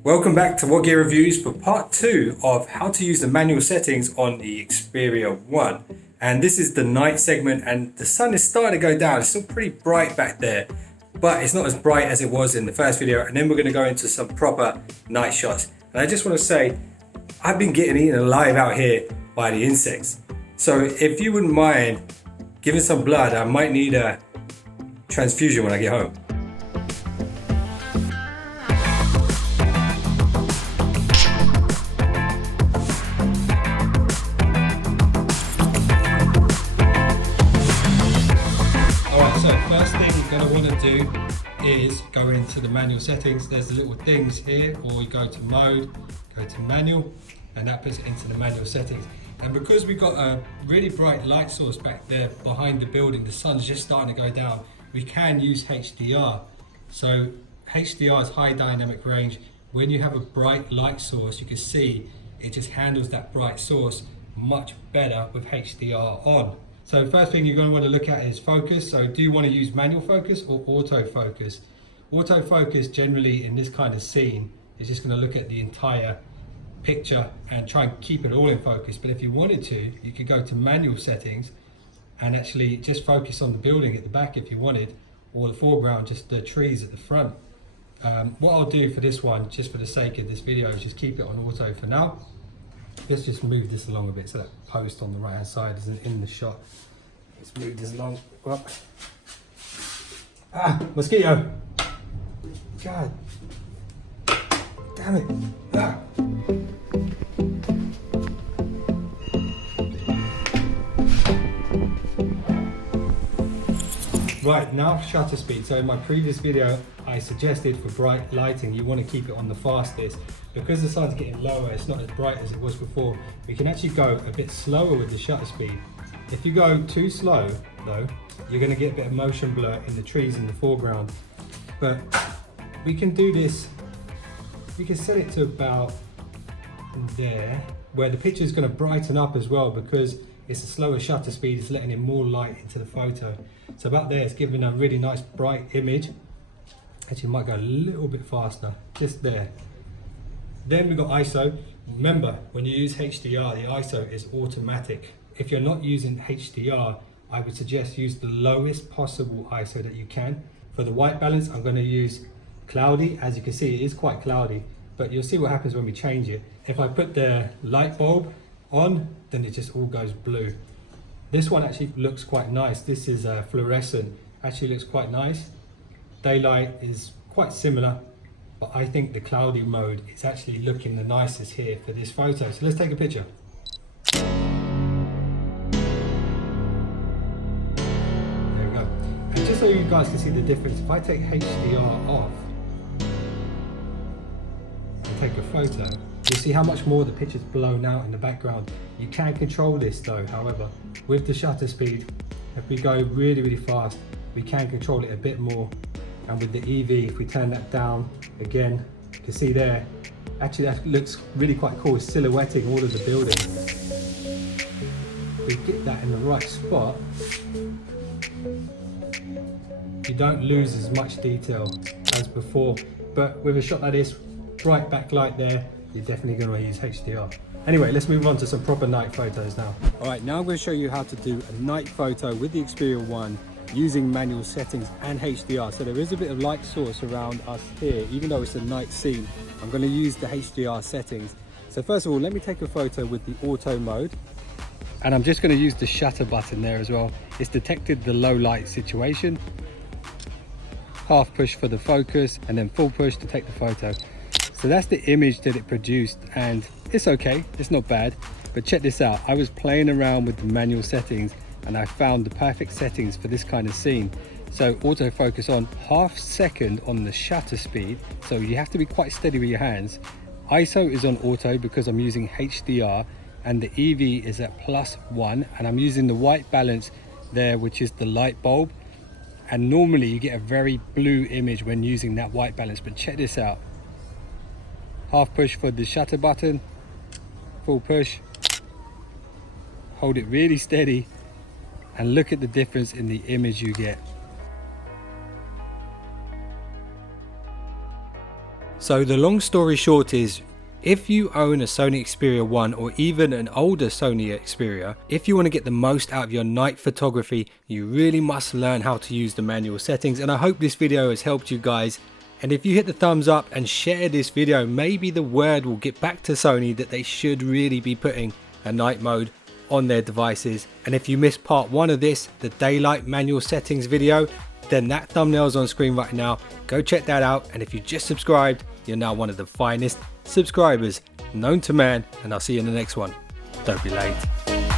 Welcome back to WhatGear Reviews for part 2 of how to use the manual settings on the Xperia 1. And this is the night segment, and the sun is starting to go down. It's still pretty bright back there, but it's not as bright as it was in the first video. And then we're going to go into some proper night shots. And I just want to say, I've been getting eaten alive out here by the insects. So if you wouldn't mind giving some blood, I might need a transfusion when I get home. Do is go into the manual settings. There's the little things here, or you go to mode, go to manual, and that puts it into the manual settings. And because we've got a really bright light source back there behind the building, the sun's just starting to go down, we can use HDR. So HDR is high dynamic range. When you have a bright light source, you can see it just handles that bright source much better with HDR on. So first thing you're going to want to look at is focus. So do you want to use manual focus or autofocus? Autofocus generally in this kind of scene is just going to look at the entire picture and try and keep it all in focus. But if you wanted to, you could go to manual settings and actually just focus on the building at the back if you wanted, or the foreground, just the trees at the front. What I'll do for this one, just for the sake of this video, is just keep it on auto for now. Let's just move this along a bit so that post on the right hand side isn't in the shot. Let's move this along. Up. Ah, mosquito! God damn it! Ah. Right, now shutter speed. So in my previous video I suggested for bright lighting you want to keep it on the fastest. Because the sun's getting lower, it's not as bright as it was before. We can actually go a bit slower with the shutter speed. If you go too slow though, you're going to get a bit of motion blur in the trees in the foreground. But we can do this, we can set it to about there, where the picture is going to brighten up as well, because it's a slower shutter speed, it's letting in more light into the photo. So about there, it's giving a really nice bright image. Actually might go a little bit faster, just there. Then we've got ISO. Remember, when you use HDR, the ISO is automatic. If you're not using HDR, I would suggest use the lowest possible ISO that you can. For the white balance, I'm going to use cloudy. As you can see, it is quite cloudy, but you'll see what happens when we change it. If I put the light bulb on, then it just all goes blue. This one actually looks quite nice. This is fluorescent, actually looks quite nice. Daylight is quite similar, but I think the cloudy mode is actually looking the nicest here for this photo. So let's take a picture. There we go. And just so you guys can see the difference, if I take HDR off and take a photo, you see how much more the picture's blown out in the background. You can control this though, however, with the shutter speed. If we go really, really fast, we can control it a bit more. And with the EV, if we turn that down again, you can see there, actually that looks really quite cool. It's silhouetting all of the building. If we get that in the right spot, you don't lose as much detail as before. But with a shot like this, bright backlight there, you're definitely going to use HDR. Anyway, let's move on to some proper night photos now. All right, now I'm going to show you how to do a night photo with the Xperia 1 using manual settings and HDR. So there is a bit of light source around us here, even though it's a night scene. I'm going to use the HDR settings. So first of all, let me take a photo with the auto mode. And I'm just going to use the shutter button there as well. It's detected the low light situation. Half push for the focus and then full push to take the photo. So that's the image that it produced, and it's okay, it's not bad. But check this out, I was playing around with the manual settings and I found the perfect settings for this kind of scene. So autofocus on, half second on the shutter speed, so you have to be quite steady with your hands. ISO is on auto because I'm using HDR, and the EV is at +1, and I'm using the white balance there, which is the light bulb. And normally you get a very blue image when using that white balance, but check this out. Half push for the shutter button, full push, hold it really steady, and look at the difference in the image you get. So the long story short is, if you own a Sony Xperia 1 or even an older Sony Xperia, if you want to get the most out of your night photography, you really must learn how to use the manual settings. And I hope this video has helped you guys. And if you hit the thumbs up and share this video, maybe the word will get back to Sony that they should really be putting a night mode on their devices. And if you missed part 1 of this, the daylight manual settings video, then that thumbnail is on screen right now. Go check that out. And if you just subscribed, you're now one of the finest subscribers known to man, and I'll see you in the next one. Don't be late.